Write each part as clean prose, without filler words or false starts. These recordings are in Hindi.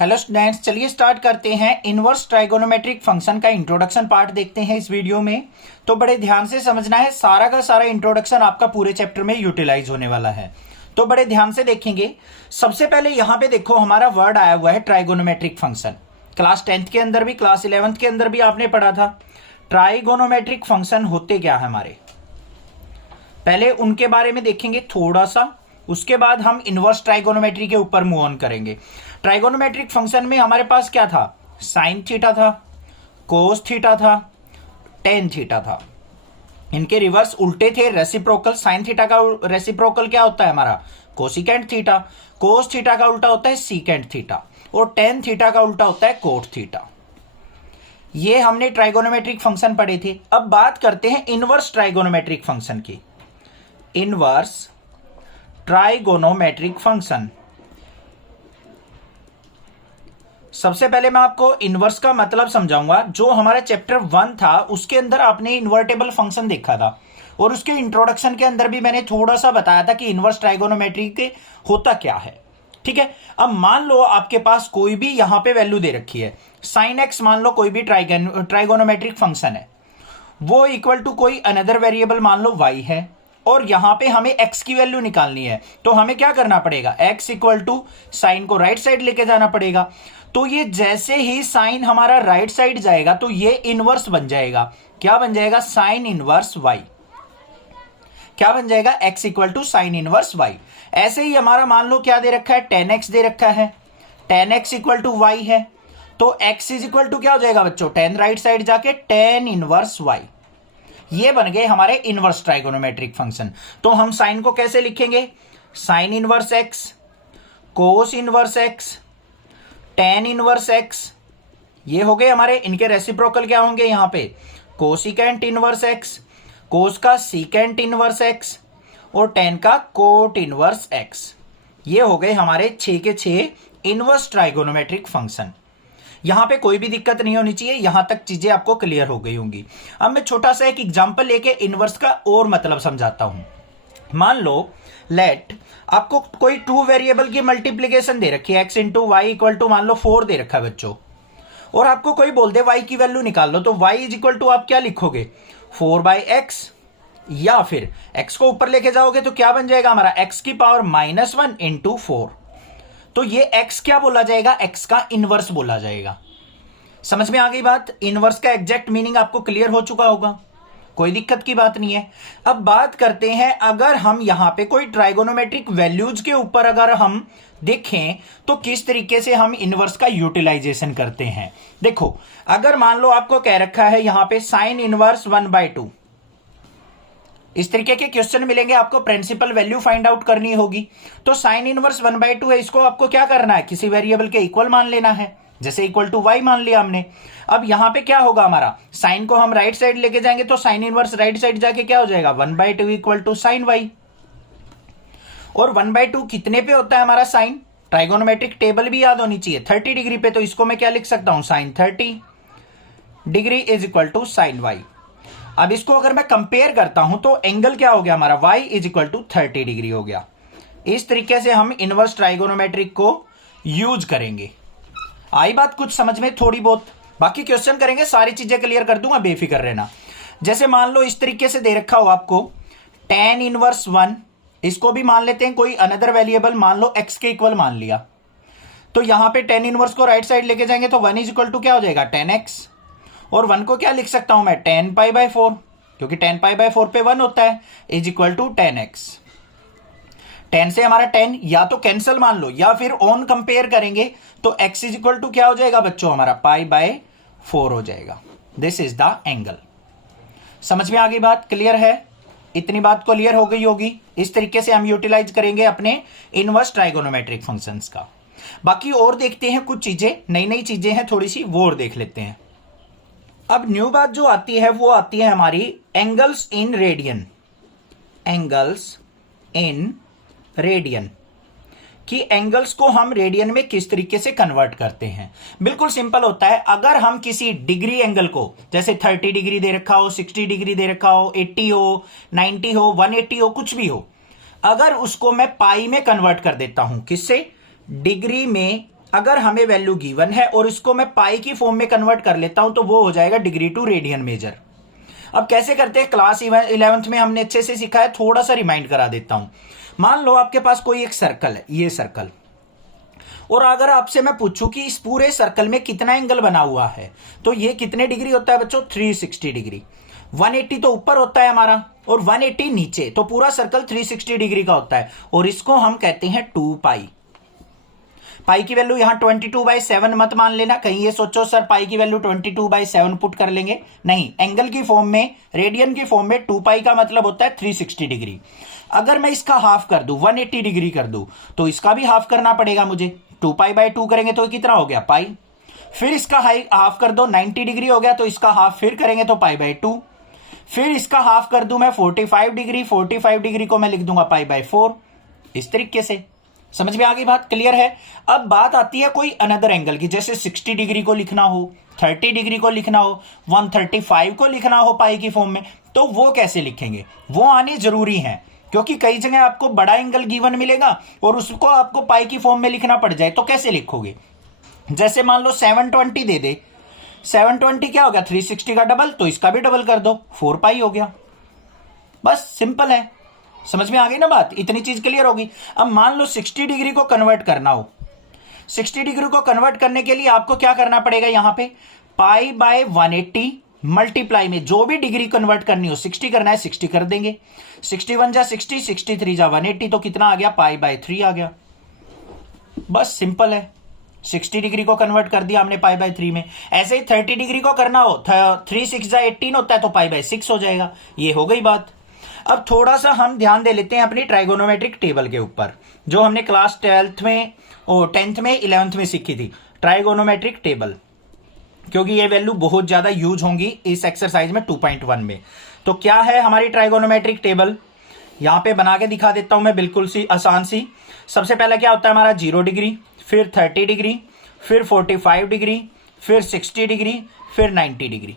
हेलो स्टूडेंट्स, चलिए स्टार्ट करते हैं। इनवर्स ट्राइगोनोमेट्रिक फंक्शन का इंट्रोडक्शन पार्ट देखते हैं इस वीडियो में। तो बड़े ध्यान से समझना है, सारा का सारा इंट्रोडक्शन आपका पूरे चैप्टर में यूटिलाइज होने वाला है, तो बड़े ध्यान से देखेंगे। सबसे पहले यहां पे देखो, हमारा वर्ड आया हुआ है ट्राइगोनोमेट्रिक फंक्शन। क्लास 10th के अंदर भी, क्लास 11th के अंदर भी आपने पढ़ा था। ट्राइगोनोमेट्रिक फंक्शन होते क्या है हमारे, पहले उनके बारे में देखेंगे थोड़ा सा, उसके बाद हम इनवर्स ट्राइगोनोमेट्री के ऊपर मूव ऑन करेंगे। ट्राइगोनोमेट्रिक फंक्शन में हमारे पास क्या था, साइन थीटा था, कोस थीटा था, टेन थीटा था। इनके रिवर्स उल्टे थे, रेसिप्रोकल। साइन थीटा का रेसिप्रोकल क्या होता है हमारा, कोसिकेंट थीटा। कोस थीटा का उल्टा होता है सीकेंट थीटा, और टेन थीटा का उल्टा होता है कोट थीटा। ये हमने ट्राइगोनोमेट्रिक फंक्शन पढ़े थे। अब बात करते हैं इनवर्स ट्राइगोनोमेट्रिक फंक्शन की। इनवर्स ट्राइगोनोमेट्रिक फंक्शन, सबसे पहले मैं आपको इनवर्स का मतलब समझाऊंगा। जो हमारा चैप्टर 1 था उसके अंदर आपने इन्वर्टेबल फंक्शन देखा था, और उसके इंट्रोडक्शन के अंदर भी मैंने थोड़ा सा बताया था कि इनवर्स ट्राइगोनोमेट्री के होता क्या है। ठीक है, अब मान लो आपके पास कोई भी यहां पे वैल्यू दे रखी है, साइन एक्स मान लो कोई भी ट्राइगोनोमेट्रिक फंक्शन है, वो इक्वल टू कोई अनदर वेरिएबल मान लो y है, और यहां पे हमें x की वैल्यू निकालनी है। तो हमें क्या करना पड़ेगा, x इक्वल टू साइन को राइट साइड लेके जाना पड़ेगा। तो ये जैसे ही साइन हमारा राइट साइड जाएगा तो ये इनवर्स बन जाएगा। क्या बन जाएगा, साइन इनवर्स y। क्या बन जाएगा, x equal to sine inverse y। ऐसे ही हमारा मान लो क्या दे रखा है, 10x दे रखा है, 10x इक्वल टू y है, तो x इज इक्वल टू क्या हो जाएगा बच्चों, 10 राइट साइड जाके 10 इनवर्स y। ये बन गए हमारे इनवर्स ट्राइगोनोमेट्रिक फंक्शन। तो हम साइन को कैसे लिखेंगे, sine inverse x, cos inverse x, tan inverse x। ये हो गए हमारे, इनके रेसिप्रोकल क्या होंगे यहां पे, कोसिकेंट इनवर्स x, कोस का सीकेंट इनवर्स x, और टेन का कोट इनवर्स x। ये हो गए हमारे 6 के 6 इनवर्स ट्राइगोनोमेट्रिक फंक्शन। यहां पे कोई भी दिक्कत नहीं होनी चाहिए, यहां तक चीजें आपको क्लियर हो गई होंगी। अब मैं छोटा सा एक एग्जांपल लेके इनवर्स का और मतलब समझाता हूं। मान लो लेट आपको कोई 2 वेरिएबल की मल्टीप्लीकेशन दे रखी है, x into y equal to मान लो 4 दे रखा है बच्चों, और आपको कोई बोल दे y की वैल्यू निकाल लो, तो y इज इक्वल टू आप क्या लिखोगे, 4/x, या फिर x को ऊपर लेके जाओगे तो क्या बन जाएगा हमारा, x की पावर -1 इंटू 4। तो ये x क्या बोला जाएगा, x का इनवर्स बोला जाएगा। समझ में आ गई बात, इनवर्स का एग्जैक्ट मीनिंग आपको क्लियर हो चुका होगा, कोई दिक्कत की बात नहीं है। अब बात करते हैं, अगर हम यहां पे कोई ट्राइगोनोमेट्रिक वैल्यूज के ऊपर अगर हम देखें तो किस तरीके से हम इनवर्स का यूटिलाइजेशन करते हैं। देखो, अगर मान लो आपको कह रखा है यहां पे साइन इनवर्स 1/2, इस तरीके के क्वेश्चन मिलेंगे आपको, प्रिंसिपल वैल्यू फाइंड आउट करनी होगी। तो साइन इनवर्स 1/2 है, इसको आपको क्या करना है, किसी वेरिएबल के इक्वल मान लेना है, जैसे इक्वल टू y मान लिया हमने। अब यहां पे क्या होगा हमारा, साइन को हम राइट साइड लेके जाएंगे तो साइन इनवर्स राइट साइड जाके क्या हो जाएगा, 1/2 इक्वल टू साइन y। और 1/2 कितने पे होता है हमारा साइन, ट्राइगोनोमेट्रिक टेबल भी याद होनी चाहिए, 30 डिग्री पे। तो इसको मैं क्या लिख सकता हूं, sine 30 degree is equal to sine y। अब इसको अगर मैं कंपेयर करता हूं तो एंगल क्या हो गया हमारा, y is equal to 30 degree हो गया। इस तरीके से हम इनवर्स ट्राइगोनोमेट्रिक को यूज करेंगे। आई बात कुछ समझ में थोड़ी बहुत, बाकी क्वेश्चन करेंगे, सारी चीजें क्लियर कर दूंगा, बेफिक्र रहना। जैसे मान लो इस तरीके से दे रखा हो आपको tan इनवर्स 1, इसको भी मान लेते हैं कोई अनदर वेरिएबल, मान लो x के इक्वल मान लिया। तो यहां पे tan इनवर्स को राइट साइड लेके जाएंगे तो 1 इज इक्वल टू क्या हो जाएगा, tan x, और 1 को क्या लिख सकता हूं मैं, tan π/4, क्योंकि tan π/4 पे 1 होता है, is equal to tan x। 10 से हमारा 10 या तो कैंसिल मान लो, या फिर ऑन कंपेयर करेंगे तो x इज इक्वल टू क्या हो जाएगा बच्चों, हमारा π/4 हो जाएगा। This is the angle. समझ में आ गई बात, क्लियर है, इतनी बात को क्लियर हो गई होगी। इस तरीके से हम यूटिलाइज करेंगे अपने इनवर्स ट्राइगोनोमेट्रिक फंक्शंस का। बाकी और देखते हैं, कुछ चीजें नई नई चीजें हैं थोड़ी सी, वो और देख लेते हैं। अब न्यू बात जो आती है वो आती है हमारी angles in radian. Angles in radian, कि एंगल्स को हम रेडियन में किस तरीके से कन्वर्ट करते हैं। बिल्कुल सिंपल होता है, अगर हम किसी डिग्री एंगल को, जैसे 30 डिग्री दे रखा हो, 60 डिग्री दे रखा हो, 80 हो, 90 हो, 180 हो, कुछ भी हो, अगर उसको मैं पाई में कन्वर्ट कर देता हूं, किससे, डिग्री में अगर हमें वैल्यू गिवन है और इसको मैं पाई की फॉर्म में कन्वर्ट कर लेता हूं तो वो हो जाएगा डिग्री टू रेडियन मेजर। अब कैसे करते हैं, क्लास 11th में हमने अच्छे से सीखा है, थोड़ा सा रिमाइंड करा देता हूं। मान लो आपके पास कोई एक सर्कल है, ये सर्कल, और अगर आपसे मैं पूछूं कि इस पूरे सर्कल में कितना एंगल बना हुआ है, तो ये कितने डिग्री होता है बच्चों, 360 डिग्री। 180 तो ऊपर होता है हमारा और 180 नीचे, तो पूरा सर्कल 360 डिग्री का होता है, और इसको हम कहते हैं 2 पाई। पाई की वैल्यू यहां 22/7 मत मान लेना, कहीं ये सोचो सर पाई की वैल्यू 22/7 पुट कर लेंगे, नहीं, एंगल की फॉर्म में, रेडियन की फॉर्म में 2 पाई का मतलब होता है 360 डिग्री। अगर मैं इसका हाफ कर दूं, 180 डिग्री कर दूं, तो इसका भी हाफ करना पड़ेगा मुझे। 2 पाई/2 करेंगे तो कितना हो गया, पाई। फिर इसका हाफ कर दो, 90 डिग्री हो गया, तो इसका हाफ फिर करेंगे तो पाई/2। फिर इसका हाफ कर दूं मैं 45 डिग्री, 45 डिग्री को मैं लिख दूंगा पाई/4। इस तरीके से समझ में आ गई बात, क्लियर है। अब बात आती है कोई अनदर एंगल की, जैसे 60 डिग्री को लिखना हो, 30 डिग्री को लिखना हो, 135 को लिखना हो पाई की फॉर्म में, तो वो कैसे लिखेंगे, वो आने जरूरी है, क्योंकि कई जगह आपको बड़ा एंगल गिवन मिलेगा और उसको आपको पाई की फॉर्म में लिखना पड़ जाए, तो कैसे लिखोगे। जैसे मान लो 720 दे दे, 720 क्या हो गया, 360 का डबल, तो इसका भी डबल कर दो, 4 पाई हो गया। बस सिंपल है, समझ में आ गई ना बात, इतनी चीज क्लियर होगी। अब मान लो 60 डिग्री को कन्वर्ट करना हो, 60 डिग्री को कन्वर्ट करने के लिए आपको क्या करना पड़ेगा, यहां पे पाई/180 मल्टीप्लाई में जो भी डिग्री कन्वर्ट करनी हो, 60 करना है 60 कर देंगे, 61 जा 60, 63 जा 180, तो कितना आ गया, पाई/3 आ गया। बस सिंपल है, 60 डिग्री को कन्वर्ट कर दिया हमने पाई/3 में। ऐसे ही 30 डिग्री को करना हो, 3 6 जा 18 होता है, तो पाई/6 हो जाएगा। ये हो गई बात। अब थोड़ा सा हम ध्यान दे लेते हैं अपनी ट्राइगोनोमेट्रिक टेबल के ऊपर, जो हमने क्लास 10th में 11th में सीखी थी, ट्राइगोनोमेट्रिक टेबल, क्योंकि ये वैल्यू बहुत ज्यादा यूज होंगी इस एक्सरसाइज में 2.1 में। तो क्या है हमारी ट्राइगोनोमेट्रिक टेबल, यहां पे बना के दिखा देता हूं मैं, बिल्कुल सी आसान सी। सबसे पहले क्या होता है हमारा 0 डिग्री, फिर 30 डिग्री, फिर 45 डिग्री, फिर 60 डिग्री, फिर 90 डिग्री।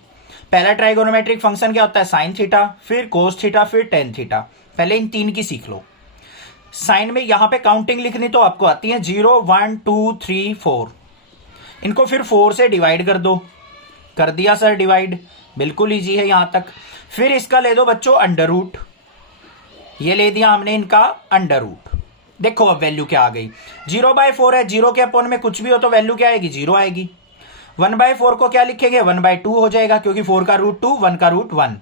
पहला ट्राइगोनोमेट्रिक फंक्शन क्या होता है, साइन थीटा, फिर कोस थीटा, फिर टेन थीटा। पहले इन 3 की सीख लो। साइन में यहां पे काउंटिंग लिखनी तो आपको आती है, 0 1 2 3 4, इनको फिर 4 से डिवाइड कर दो। कर दिया सर डिवाइड, बिल्कुल इजी है यहां तक। फिर इसका ले दो बच्चों अंडर रूट, ये ले दिया हमने इनका अंडर रूट। देखो अब वैल्यू क्या आ गई, 0/4 है, 0 के अपॉन में कुछ भी हो तो वैल्यू क्या आएगी, 0 आएगी। 1/4 को क्या लिखेंगे, 1/2 हो जाएगा, क्योंकि 4 का रूट 2, 1 का रूट 1।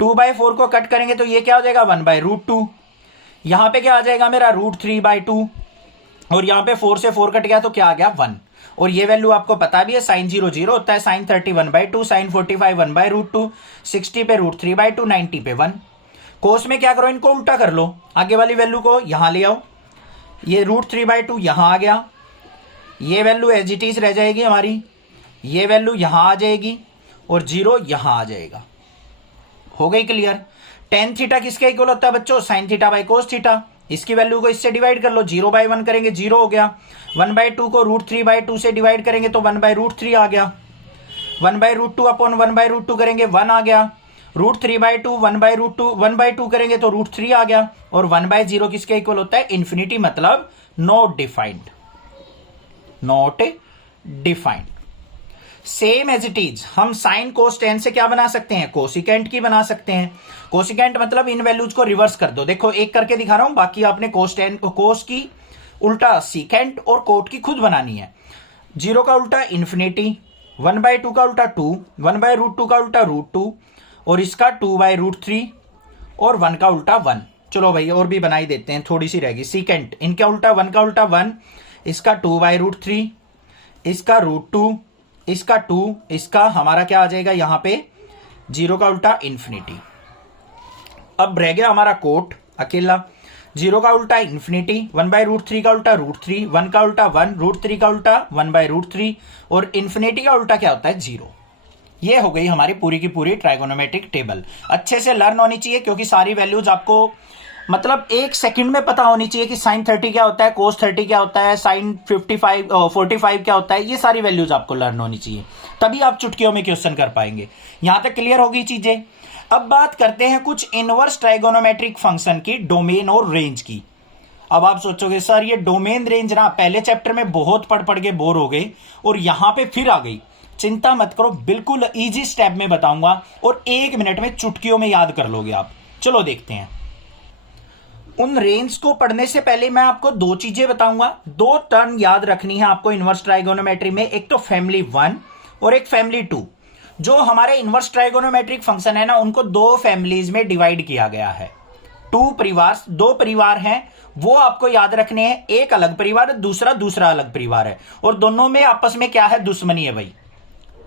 2/4 को कट करेंगे तो ये क्या हो जाएगा, 1/√2। यहां पे क्या आ जाएगा मेरा, √3/2, और यहां पे 4 से 4 कट गया तो क्या आ गया, 1। और ये वैल्यू आपको पता भी है, साइन 0 0 होता है, साइन 30 1/2, साइन 45 1/√2, 60 पे √3/2, 90 पे 1। कोस में क्या करो, इनको उल्टा कर लो, आगे वाली वैल्यू को यहां ले आओ, ये √3/2 यहां आ गया, ये वैल्यू एज इट इज रह जाएगी हमारी, ये वैल्यू यहां आ जाएगी, और 0 यहां आ जाएगा। हो गई क्लियर। टेन थीटा किसके इक्वल होता है बच्चों, sine theta by cos theta. इसकी वैल्यू को इससे डिवाइड कर लो, 0/1 करेंगे 0 हो गया, 1/2 को √3/2 से डिवाइड करेंगे तो 1/√3 आ गया, 1/√2 अपॉन 1/√2 करेंगे 1 आ गया, √3/2 1/2 करेंगे तो √3 आ गया, और 1/0 किसके इक्वल होता है, इन्फिनिटी, मतलब not defined, not defined. Same as it is हम साइन कोस टेन से क्या बना सकते हैं, कोसिकेंट की बना सकते हैं। कोसिकेंट मतलब इन वैल्यूज को रिवर्स कर दो, देखो एक करके दिखा रहा हूं, बाकी आपने कोस की उल्टा सीकेंट और कोट की खुद बनानी है। 0 का उल्टा इन्फिनिटी, 1/2 का उल्टा 2, 1/√2 का उल्टा √2, और इसका 2/√3, और 1 का उल्टा 1। चलो भाई और भी बनाई देते हैं, थोड़ी सी रहेगी। सीकेंट, इनका उल्टा 1 का उल्टा 1, इसका 2/√3, इसका √2, इसका 2, इसका हमारा क्या आ जाएगा यहां पे 0 का उल्टा इन्फिनिटी। अब रह गया हमारा कोट अकेला, 0 का उल्टा इन्फिनिटी, 1/√3 का उल्टा √3, 1 का उल्टा 1, √3 का उल्टा 1/√3, और इन्फिनिटी का उल्टा क्या होता है 0। ये हो गई हमारी पूरी की पूरी ट्राइगोनोमेट्रिक टेबल। अच्छे से लर्न होनी चाहिए, क्योंकि सारी वैल्यूज आपको मतलब 1 सेकंड में पता होनी चाहिए कि साइन 30 क्या होता है, कोस 30 क्या होता है, साइन 45 क्या होता है। ये सारी वैल्यूज आपको लर्न होनी चाहिए, तभी आप चुटकियों में क्वेश्चन कर पाएंगे। यहां तक क्लियर होगी चीजें। अब बात करते हैं कुछ इनवर्स ट्राइगोनोमेट्रिक फंक्शन की डोमेन और रेंज की। अब आप सोचोगे सर ये डोमेन रेंज ना पहले चैप्टर में बहुत पढ़ पढ़ के बोर हो गई और यहां पे फिर आ गई। चिंता मत करो, बिल्कुल इजी स्टेप में बताऊंगा और 1 मिनट में चुटकियों में याद कर लोगे आप। चलो देखते हैं। उन रेंज को पढ़ने से पहले मैं आपको 2 चीजें बताऊंगा। 2 टर्म याद रखनी है आपको इनवर्स ट्राइगोनोमेट्री में, एक तो फैमिली 1 और एक फैमिली 2। जो हमारे इनवर्स ट्राइगोनोमेट्रिक फंक्शन है ना, उनको 2 फैमिलीज में डिवाइड किया गया है। 2 परिवार हैं, वो आपको याद रखने हैं। एक अलग परिवार है, दूसरा अलग परिवार है, और दोनों में आपस में क्या है, दुश्मनी है भाई।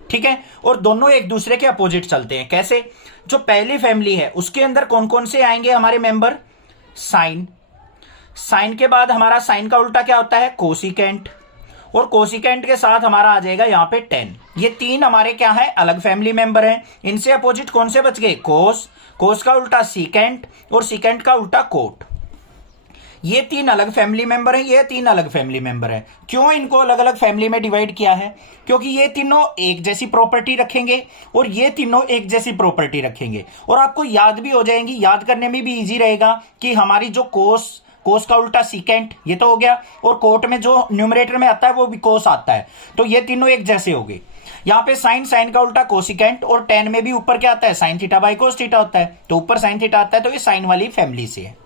ठीक है, और दोनों एक दूसरे के अपोजिट चलते हैं। कैसे? जो पहली फैमिली है उसके अंदर कौन कौन से आएंगे हमारे मेंबर? साइन। साइन के बाद हमारा साइन का उल्टा क्या होता है? कोसिकेंट। और कोसिकेंट के साथ हमारा आ जाएगा यहां पे टेन। ये 3 हमारे क्या है, अलग फैमिली मेंबर हैं। इनसे अपोजिट कौन से बच गए? कोस। कोस का उल्टा सीकेंट, और सीकेंट का उल्टा कोट। ये 3 अलग फैमिली मेंबर हैं, ये 3 अलग फैमिली मेंबर हैं। क्यों इनको अलग अलग फैमिली में डिवाइड किया है? क्योंकि ये तीनों एक जैसी प्रॉपर्टी रखेंगे और ये तीनों एक जैसी प्रॉपर्टी रखेंगे, और आपको याद भी हो जाएंगी, याद करने में भी इजी रहेगा कि हमारी जो कोस का उल्टा सीकेंट ये तो हो गया, और कोट में जो न्यूमरेटर में आता है वो भी कोस आता है, तो ये तीनों एक जैसे हो गए। यहाँ पे साइन का उल्टा कोसिकेंट, और टेन में भी ऊपर क्या आता है? Sine theta by cos theta होता है, तो ऊपर साइन थीटा आता है, तो ये साइन वाली फैमिली से है।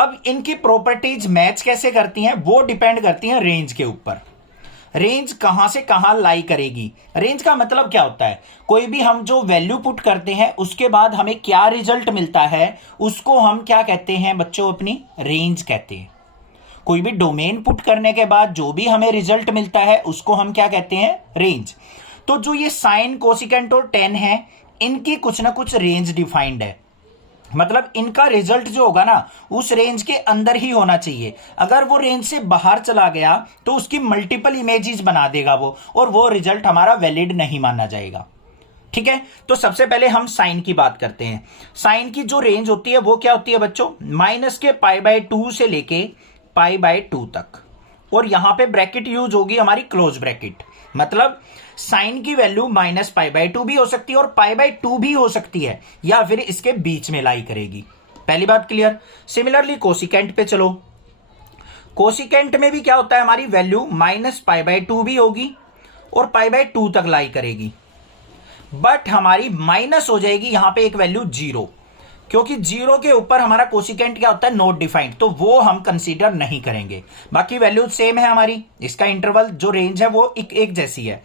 अब इनकी प्रॉपर्टीज मैच कैसे करती हैं? वो डिपेंड करती हैं रेंज के ऊपर। रेंज कहां से कहां लाई करेगी? रेंज का मतलब क्या होता है? कोई भी हम जो वैल्यू पुट करते हैं उसके बाद हमें क्या रिजल्ट मिलता है, उसको हम क्या कहते हैं बच्चों? अपनी रेंज कहते हैं। कोई भी डोमेन पुट करने के बाद जो भी हमें रिजल्ट मिलता है उसको हम क्या कहते हैं? रेंज। तो जो ये साइन, कोसिकेंट और टेन है, इनकी कुछ ना कुछ रेंज डिफाइंड है। मतलब इनका रिजल्ट जो होगा ना उस रेंज के अंदर ही होना चाहिए। अगर वो रेंज से बाहर चला गया तो उसकी मल्टीपल इमेजेस बना देगा वो, और वो रिजल्ट हमारा वैलिड नहीं माना जाएगा। ठीक है, तो सबसे पहले हम साइन की बात करते हैं। साइन की जो रेंज होती है वो क्या होती है बच्चों? माइनस के π/2 से लेके π/2 तक, और यहां पे ब्रैकेट यूज होगी हमारी क्लोज ब्रैकेट। मतलब साइन की वैल्यू माइनस π/2 भी हो सकती है और π/2 भी हो सकती है, या फिर इसके बीच में लाई करेगी। पहली बात क्लियर। सिमिलरली कोसिकेंट पे चलो। कोसिकेंट में भी क्या होता है? हमारी वैल्यू माइनस π/2 भी होगी और π/2 तक लाई करेगी, बट हमारी माइनस हो जाएगी यहां पे एक वैल्यू 0, क्योंकि 0 के ऊपर हमारा कोसिकेंट क्या होता है? नॉट डिफाइंड, तो वो हम कंसीडर नहीं करेंगे। बाकी वैल्यू सेम है हमारी, इसका इंटरवल जो रेंज है वो एक जैसी है।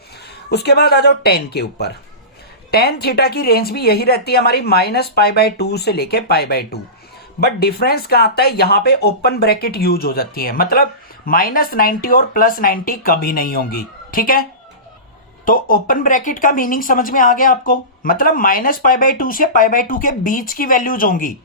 उसके बाद आ जाओ टेन के ऊपर। टेन थीटा की रेंज भी यही रहती है हमारी, माइनस π/2 से लेके π/2, बट डिफरेंस कहां आता है? यहां पे ओपन ब्रैकेट यूज हो जाती है। मतलब -90 और +90 कभी नहीं होंगी। ठीक है, तो ओपन ब्रैकेट का मीनिंग समझ में आ गया आपको? मतलब -π/2 से π/2 के बीच की वैल्यूज होंगी,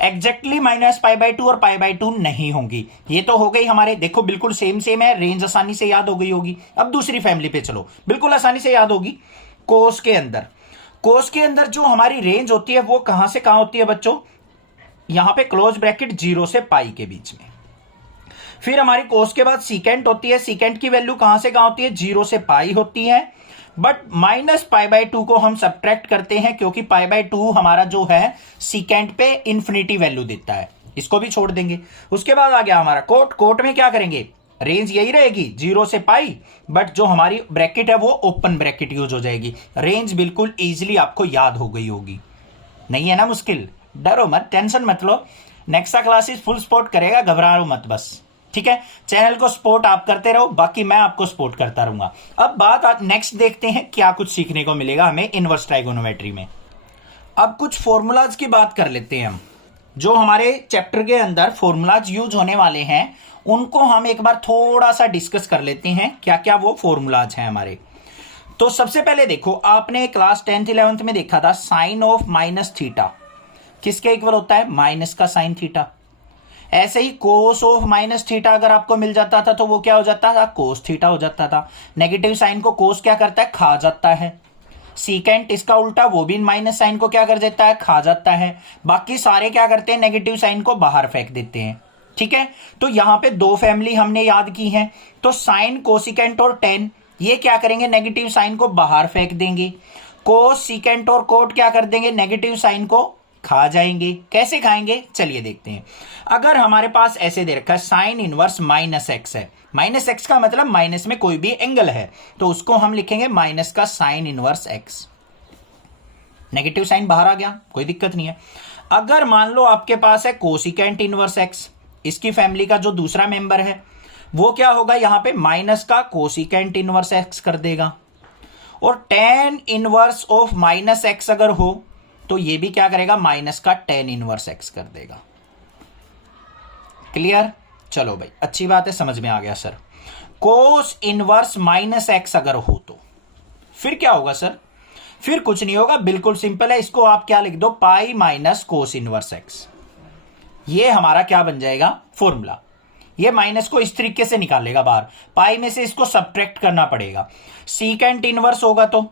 एग्जैक्टली -π/2 और π/2 नहीं होंगी। ये तो हो गई हमारे, देखो बिल्कुल सेम है, रेंज आसानी से याद हो गई होगी। अब दूसरी फैमिली पे चलो, बिल्कुल आसानी से याद होगी। कोस के अंदर, कोस के अंदर जो हमारी रेंज होती है वो कहां से कहां होती है बच्चों? यहां पे क्लोज ब्रैकेट 0 से π के बीच में। फिर हमारी कोस के बाद सीकेंट होती है। सीकेंट की वैल्यू कहां से कहां होती है? 0 से π होती है, बट -π/2 को हम सब्ट्रैक्ट करते हैं, क्योंकि π/2 हमारा जो है सीकेंट पे इंफिनिटी वैल्यू देता है, इसको भी छोड़ देंगे। उसके बाद आ गया हमारा कोट। कोट में क्या करेंगे? रेंज यही रहेगी 0 से π, बट जो हमारी ब्रैकेट है वो ओपन ब्रैकेट यूज हो जाएगी। रेंज बिल्कुल इजीली आपको याद हो गई होगी, नहीं है ना मुश्किल? डरो मत, टेंशन मत लो, नेक्स्ट क्लासेस फुल सपोर्ट करेगा, घबराओ मत बस। ठीक है, चैनल को सपोर्ट आप करते रहो, बाकी मैं आपको सपोर्ट करता रहूंगा। अब बात नेक्स्ट देखते हैं क्या कुछ सीखने को मिलेगा हमें इनवर्स ट्राइगोनोमेट्री में। अब कुछ फॉर्मूलाज की बात कर लेते हैं हम। जो हमारे चैप्टर के अंदर फॉर्मूलाज यूज होने वाले हैं उनको हम एक बार थोड़ा सा डिस्कस कर लेते हैं, क्या क्या वो फॉर्मूलाज हैं हमारे। तो सबसे पहले देखो, आपने क्लास 10th 11th में देखा था साइन ऑफ माइनस थीटा किसके इक्वल होता है? माइनस का साइन थीटा। ऐसे ही कोस ऑफ माइनस थीटा अगर आपको मिल जाता था तो वो क्या हो जाता था? कोस थीटा हो जाता था। नेगेटिव साइन को कोस क्या करता है? खा जाता है। सीकेंट इसका उल्टा, वो भी माइनस साइन को क्या कर देता है? खा जाता है। बाकी सारे क्या करते हैं? नेगेटिव साइन को बाहर फेंक देते हैं। ठीक है, तो यहां पे 2 फैमिली हमने याद की है। तो साइन, कोसिकेंट और टेन ये क्या करेंगे? नेगेटिव साइन को बाहर फेंक देंगे। कोस, सीकेंट और कोट क्या कर देंगे? नेगेटिव साइन को खा जाएंगे। कैसे खाएंगे चलिए देखते हैं। अगर हमारे पास ऐसे दे रखा है साइन इनवर्स माइनस एक्स है, माइनस एक्स का मतलब माइनस में कोई भी एंगल है, तो उसको हम लिखेंगे माइनस का sine inverse x. Negative sine बाहर आ गया, कोई दिक्कत नहीं है। अगर मान लो आपके पास है कोसिकेंट इनवर्स एक्स, इसकी फैमिली का जो दूसरा मेंबर है वो क्या होगा, यहां पे माइनस का कोसिकेंट इनवर्स एक्स कर देगा। और tan inverse of minus x अगर हो तो ये भी क्या करेगा, माइनस का टेन इनवर्स एक्स कर देगा। क्लियर? चलो भाई अच्छी बात है, समझ में आ गया sir. Cos inverse minus x अगर हो तो फिर क्या होगा सर? फिर कुछ नहीं होगा, बिल्कुल सिंपल है। इसको आप क्या लिख दो, pi minus cos inverse X. ये हमारा क्या बन जाएगा, फॉर्मूला। ये माइनस को इस तरीके से निकालेगा बाहर, पाई में से इसको सब्ट्रैक्ट करना पड़ेगा। सीकेंट इनवर्स होगा तो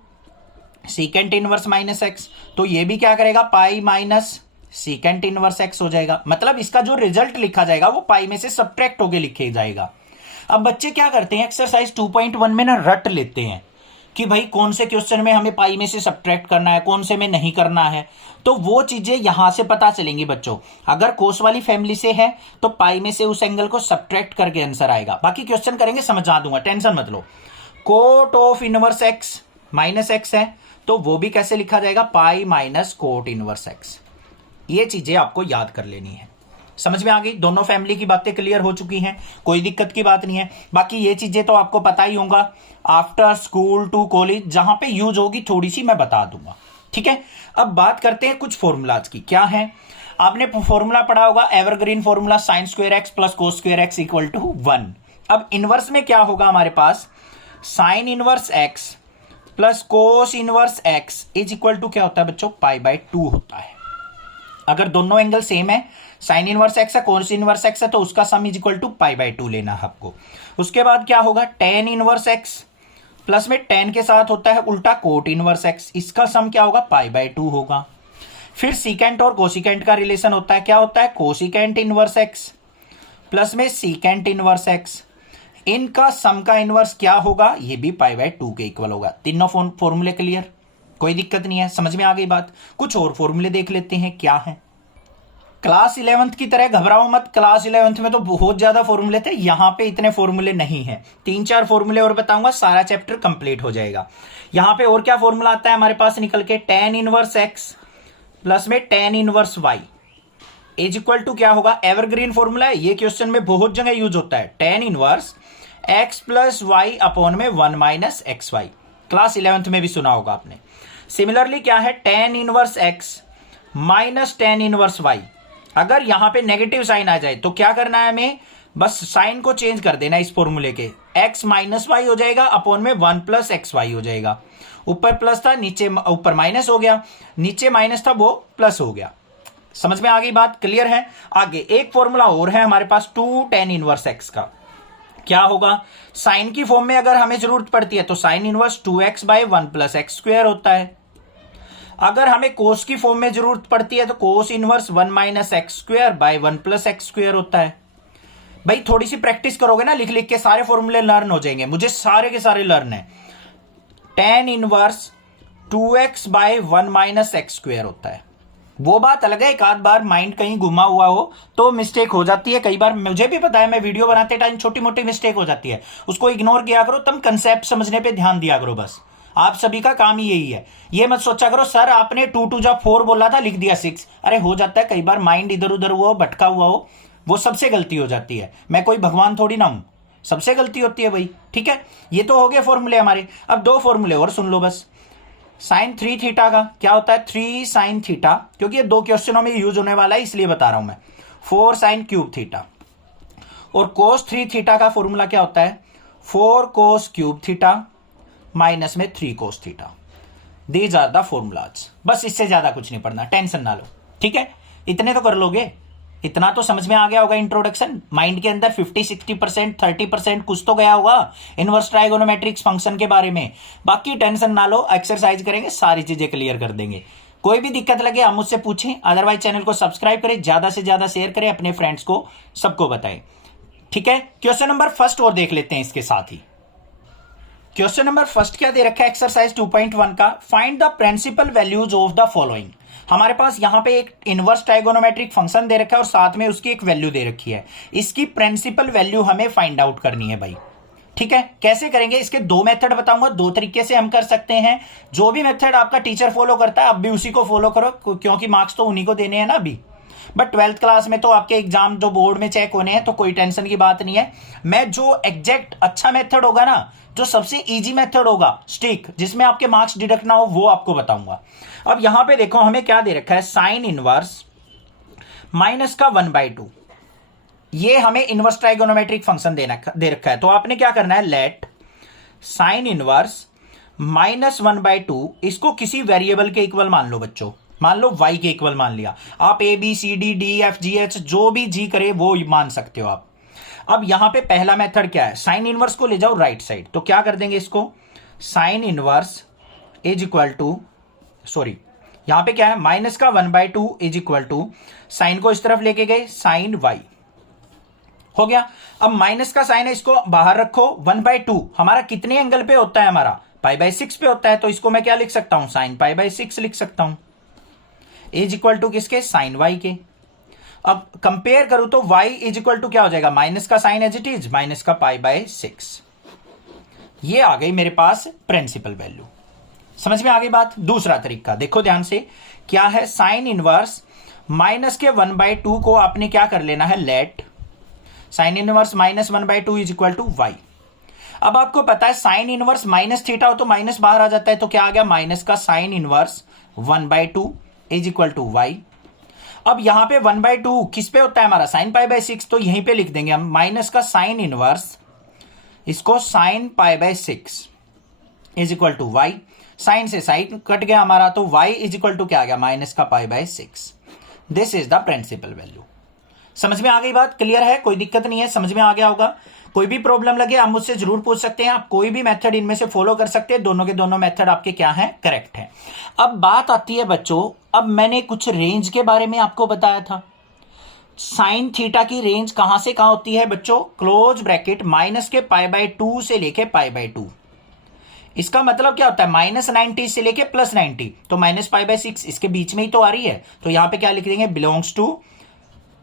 सीकेंट इनवर्स माइनस एक्स, तो ये भी क्या करेगा, pi minus secant inverse x हो जाएगा। मतलब इसका जो रिजल्ट लिखा जाएगा वो पाई में से सब्ट्रैक्ट होके लिखे जाएगा। अब बच्चे क्या करते हैं, एक्सरसाइज 2.1 में ना रट लेते हैं कि भाई कौन से क्वेश्चन में हमें पाई में से सब्ट्रैक्ट करना है, कौन से में नहीं करना है। तो वो चीजें यहां से पता चलेंगी बच्चों। अगर कोस वाली फैमिली से है तो पाई में से उस एंगल को सब्ट्रैक्ट करके आंसर आएगा। बाकी क्वेश्चन करेंगे, समझा दूंगा, टेंशन मत लो। Cot of inverse x minus X है तो वो भी कैसे लिखा जाएगा, pi minus cot inverse X. ये चीजें आपको याद कर लेनी है। समझ में आ गई? दोनों फैमिली की बातें क्लियर हो चुकी हैं, कोई दिक्कत की बात नहीं है। बाकी ये चीजें तो आपको पता ही होगा, आफ्टर स्कूल टू कॉलेज जहां पे यूज होगी थोड़ी सी मैं बता दूंगा। ठीक है, अब बात करते हैं कुछ फॉर्मूलाज की। क्या है, आपने फॉर्मूला पढ़ा होगा evergreen formula, sine square X plus cos square X equal to 1। अब इनवर्स में क्या होगा हमारे पास, sine inverse x plus cos inverse X is equal to क्या होता है बच्चों, पाई बाय 2 होता है। अगर दोनों एंगल सेम है, साइन इनवर्स एक्स है, कोस इनवर्स एक्स है, तो उसका sum is equal to pi by 2 लेना है आपको। उसके बाद क्या होगा, टेन इनवर्स एक्स प्लस में टेन के साथ होता है उल्टा कोट इनवर्स एक्स, इसका सम क्या होगा, पाई बाय 2 होगा। फिर सीकेंट और कोसिकेंट का रिलेशन होता है, क्या होता है, कोसिकेंट इनवर्स एक्स प्लस में सीकेंट इनवर्स एक्स, इनका सम का इनवर्स क्या होगा, ये भी पाई बाय 2 के इक्वल होगा। तीनों फॉर्मूले क्लियर, कोई दिक्कत नहीं है, समझ में आ गई बात। कुछ और फॉर्मूले देख लेते हैं क्या है। क्लास 11th की तरह घबराओ मत, क्लास 11th में तो बहुत ज्यादा फॉर्मूले थे, यहां पे इतने फॉर्मूले नहीं है। 3-4 फॉर्मूले और बताऊंगा, सारा चैप्टर कंप्लीट हो जाएगा। यहां पे और क्या फॉर्मूला आता है हमारे पास निकल के, टेन इनवर्स एक्स प्लस में tan inverse y is equal to क्या होगा, एवरग्रीन फॉर्मूला है, ये क्वेश्चन में बहुत जगह यूज होता है, tan inverse x plus y upon में 1 minus x Y. Class 11th में भी सुना होगा आपने। सिमिलरली क्या है, tan inverse x minus tan inverse y. अगर यहां पे नेगेटिव साइन आ जाए तो क्या करना है हमें, बस साइन को चेंज कर देना इस फॉर्मूले के, एक्स माइनस वाई हो जाएगा अपॉन में 1 प्लस एक्स वाई हो जाएगा। ऊपर प्लस था, नीचे ऊपर माइनस हो गया, नीचे माइनस था वो प्लस हो गया। समझ में आ गई बात, क्लियर है? आगे एक फॉर्मूला और है हमारे पास, 2 टेन इनवर्स एक्स का। क्या होगा, साइन की फॉर्म में अगर हमें जरूरत पड़ती है तो sine inverse 2x by 1 plus x square होता है। अगर हमें कोस की फॉर्म में जरूरत पड़ती है तो cos inverse 1 minus x square by 1 plus x square होता है। भाई थोड़ी सी प्रैक्टिस करोगे ना, लिख लिख के सारे फॉर्मूले लर्न हो जाएंगे, मुझे सारे के सारे लर्न है। Tan inverse 2x by 1 minus x square होता है। वो बात अलग है, एक आध बार माइंड कहीं घुमा हुआ हो तो मिस्टेक हो जाती है, कई बार मुझे भी पता है, मैं वीडियो बनाते टाइम छोटी मोटी मिस्टेक हो जाती है, उसको इग्नोर किया करो, तुम कंसेप्ट समझने पे ध्यान दिया करो। बस आप सभी का काम ही यही है। ये मत सोचा करो सर आपने 2 2 जा 4 बोला था लिख दिया 6। अरे हो जाता है कई बार, माइंड इधर उधर हुआ हो, भटका हुआ हो, वो सबसे गलती हो जाती है। मैं कोई भगवान थोड़ी ना हूं, सबसे गलती होती है भाई। ठीक है, ये तो हो गए फॉर्मूले हमारे। अब 2 फॉर्मूले और सुन लो बस। साइन 3 थीटा का क्या होता है, 3 साइन थीटा, क्योंकि ये 2 क्वेश्चनों में यूज होने वाला है इसलिए बता रहा हूं मैं, 4 साइन क्यूब थीटा। और कोस 3 थीटा का फॉर्मूला क्या होता है, 4 कोस क्यूब थीटा माइनस में 3 cos theta. These are the formulas. बस इससे ज्यादा कुछ नहीं पढ़ना, टेंशन ना लो। ठीक है, इतने तो कर लोगे, इतना तो समझ में आ गया होगा। इंट्रोडक्शन माइंड के अंदर 50-60% 30% कुछ तो गया होगा इनवर्स ट्राइगोनोमेट्रिक्स फंक्शन के बारे में। बाकी टेंशन ना लो, एक्सरसाइज करेंगे, सारी चीजें क्लियर कर देंगे। कोई भी दिक्कत लगे आप मुझसे पूछें, अदरवाइज चैनल को सब्सक्राइब करें, ज्यादा से ज्यादा शेयर करें, अपने फ्रेंड्स को सबको बताएं। ठीक है, क्वेश्चन नंबर फर्स्ट और देख लेते हैं इसके साथ ही। क्वेश्चन नंबर फर्स्ट क्या दे रखा है एक्सरसाइज 2.1 का, find the principal values of the following. हमारे पास यहां पे एक इनवर्स ट्राइगोनोमेट्रिक फंक्शन दे रखा है और साथ में उसकी एक वैल्यू दे रखी है। इसकी प्रिंसिपल वैल्यू हमें फाइंड आउट करनी है भाई। ठीक है, कैसे करेंगे? इसके दो मेथड बताऊंगा, दो तरीके से हम कर सकते हैं। जो भी मेथड आपका टीचर फॉलो करता है आप भी उसी को फॉलो करो, क्योंकि मार्क्स तो उन्हीं को देने हैं ना अभी। बट 12th क्लास में तो आपके एग्जाम जो बोर्ड में चेक होने हैं, तो कोई टेंशन की बात नहीं है। मैं जो एग्जैक्ट अच्छा मेथड होगा ना, जो सबसे इजी मेथड होगा स्टिक, जिसमें आपके मार्क्स डिडक्ट ना हो, वो आपको बताऊंगा। अब यहां पे देखो हमें क्या दे रखा है, साइन इनवर्स माइनस का 1/2। ये हमें इनवर्स ट्राइगोनोमेट्रिक फंक्शन दे रखा है। तो आपने क्या करना है, लेट साइन इनवर्स माइनस 1/2 इसको किसी वेरिएबल के इक्वल मान लो बच्चों। मान लो y के इक्वल मान लिया। आप a b c d d f g h जो भी g करे वो मान सकते हो आप। अब यहां पे पहला मेथड क्या है, साइन इनवर्स को ले जाओ राइट साइड। तो क्या कर देंगे इसको, sine inverse is equal to, sorry यहां पे क्या है, माइनस का 1/2 इज इक्वल टू, साइन को इस तरफ लेके गए, साइन y हो गया। अब माइनस का साइन है, इसको बाहर रखो। 1/2 हमारा कितने एंगल पे होता है, हमारा π/6 पे होता है। तो इसको मैं क्या लिख सकता हूं, साइन π/6 लिख सकता हूं, इज इक्वल टू किसके, साइन y के। अब कंपेयर करूं तो y इज इक्वल टू क्या हो जाएगा, माइनस का sine as it is, minus का π/6। ये आ गई मेरे पास प्रिंसिपल वैल्यू। समझ में आ गई बात। दूसरा तरीका देखो ध्यान से, क्या है, साइन इनवर्स माइनस के 1/2 को आपने क्या कर लेना है, let sine inverse minus 1/2 is equal to y। अब आपको पता है साइन इनवर्स माइनस थीटा हो तो माइनस बाहर आ जाता है। तो क्या आ गया, माइनस का sine inverse 1/2 is equal to y। अब यहां पे 1/2 किस पे होता है हमारा, साइन π/6। तो यहीं पे लिख देंगे हम माइनस का साइन इनवर्स, इसको sine π/6 is equal to y। Sine से साइन कट गया हमारा, तो y इज इक्वल टू क्या आ गया, माइनस का π/6। This is the principal value. समझ में आ गई बात, क्लियर है, कोई दिक्कत नहीं है, समझ में आ गया होगा। कोई भी प्रॉब्लम लगे आप मुझसे जरूर पूछ सकते हैं। आप कोई भी मेथड इनमें से फॉलो कर सकते हैं, दोनों के दोनों मेथड आपके क्या हैं, करेक्ट हैं। अब बात आती है बच्चों, अब मैंने कुछ रेंज के बारे में आपको बताया था। साइन थीटा की रेंज कहां से कहां होती है बच्चों, क्लोज ब्रैकेट माइनस के π/2 से लेके π/2। इसका मतलब क्या होता है, -90 से लेके +90। तो माइनस π/6 इसके बीच में ही तो आ रही है। तो यहां पे क्या लिख देंगे, belongs to,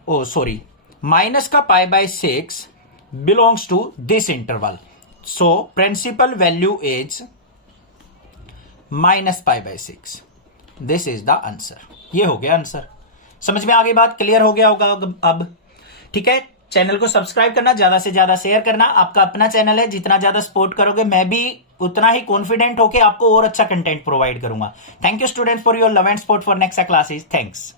oh sorry, minus का π/6 belongs to this interval. So principal value is -π/6। This is the answer. ये हो गया आंसर। समझ में आ गई बात, क्लियर हो गया होगा अब। ठीक है, चैनल को सब्सक्राइब करना, ज्यादा से ज्यादा शेयर करना। आपका अपना चैनल है, जितना ज्यादा सपोर्ट करोगे मैं भी उतना ही कॉन्फिडेंट होकर आपको और अच्छा कंटेंट प्रोवाइड करूंगा। Thank you students for your love and support for next classes. Thanks.